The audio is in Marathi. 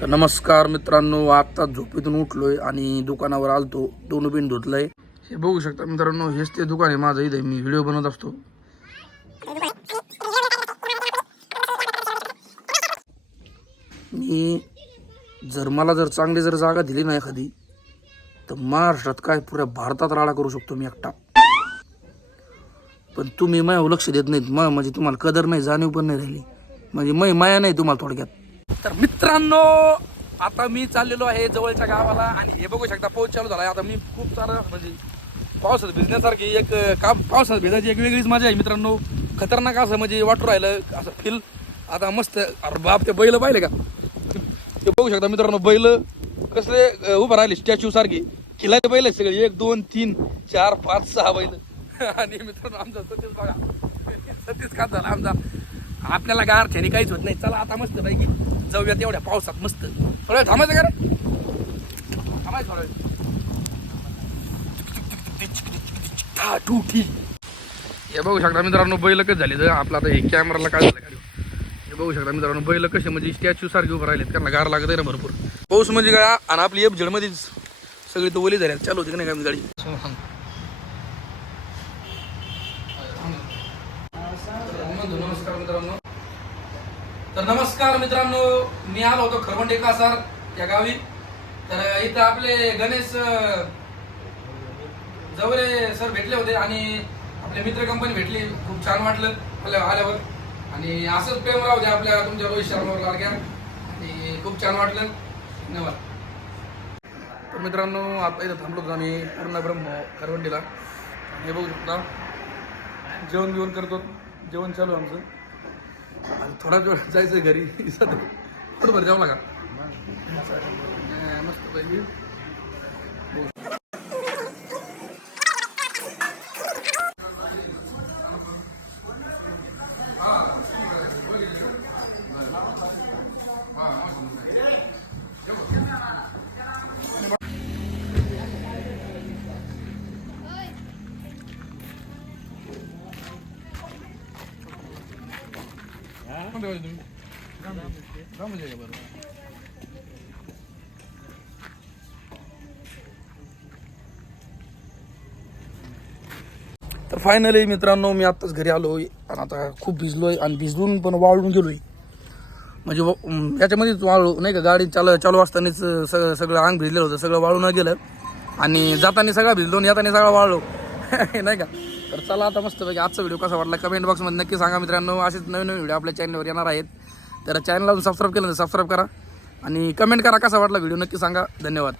तर नमस्कार मित्रांनो आत्ता झोपेतून उठलोय आणि दुकानावर आलतो दोन बिन धुतलंय. हे बघू शकता मित्रांनो हेच ते दुकान आहे माझं इथे मी व्हिडिओ बनवत असतो. मी जर मला जर चांगली जर जागा दिली नाही एखादी तर महाराष्ट्रात काय पुऱ्या भारतात राडा करू शकतो मी एकटा. पण तुम्ही मायावर लक्ष देत नाहीत मग म्हणजे तुम्हाला कदर नाही जाणीव पण नाही राहिली. म्हणजे मै माया नाही तुम्हाला थोडक्यात. तर मित्रांनो आता मी चाललेलो आहे जवळच्या गावाला आणि हे बघू शकता पाऊस चालू झाला आता मी खूप सारं म्हणजे पावसात भिजण्यासारखी एक का काम पावसात भिजायची एक वेगळीच मजा आहे मित्रांनो. खतरनाक असं म्हणजे वाटू राहिलं असं फील आता मस्त अरे बाप ते बैल पाहिले का? ते बघू शकता मित्रांनो बैल कसले उभं राहिले स्टॅच्यू सारखे. खिलाचे बैल आहेत सगळे. एक दोन तीन चार पाच सहा बैल. आणि मित्रांनो आमचा सतीश बघा. सतीश का झाला आमचा. आपल्याला गार ठेणी काहीच होत नाही. चला आता मस्त पैकी जाऊया तेवढ्या पावसात मस्त. थोडं थांबायचं का रे थांबायचं थोडं. हे बघू शकता मित्रांनो बैल कच झाले. तर आपलं आता हे कॅमेराला काय झालं गाडी हे बघू शकता मित्रांनो बैल कसे म्हणजे स्टॅच्यू सारखे उभं राहिले त्यांना गार लागत आहे ना भरपूर. पाऊस म्हणजे काय? आणि आपली एफ झेडमध्येच सगळी तो ओली झाली. चालू होती का नाही काय गाडी नमस्कार मित्रांनो. तर नमस्कार मित्रांनो मी आलो होतो खरवंडे कासार या गावी. तर इथं आपले गणेश जवळे सर भेटले होते आणि आपले मित्र कंपनी भेटली. खूप छान वाटलं आपल्या आल्यावर. आणि असंच प्रेम राहू द्या आपल्या तुमच्या रोहित शर्मावर लागल्या आणि खूप छान वाटलं. धन्यवाद. तर मित्रांनो आता इथं थांबलो होतो आम्ही पूर्ण ब्रह्म करवंडीला हे बघू शकता. जेवण बिवण करतो. जेवण चालू आमचं. आणि थोडा वेळ जायचं घरी. बरोबर जाऊ लागा मस्त पाहिजे पैकी. तर फायनली मित्रांनो मी आत्ताच घरी आलो आणि आता खूप भिजलोय आणि भिजलून पण वाळून गेलोय. म्हणजे याच्यामध्येच वाळू नाही का गाडी चालू चालू असतानाच सगळं सगळं अंग भिजलेलं होतं सगळं वाळून गेलं. आणि जाताना सगळा भिजलो आणि येताना सगळं वाळलो. नाही का? तर चला आता मस्त पैकी आजचा व्हिडिओ कसा वाटला कमेंट बॉक्समध्ये नक्की सांगा मित्रांनो. असेच नवीन नवीन व्हिडिओ आपल्या चॅनलवर येणार आहेत. तर चॅनलला सबस्क्राईब केलं तर सबस्क्राईब करा. आणि कमेंट करा कसा वाटला व्हिडिओ नक्की सांगा. धन्यवाद.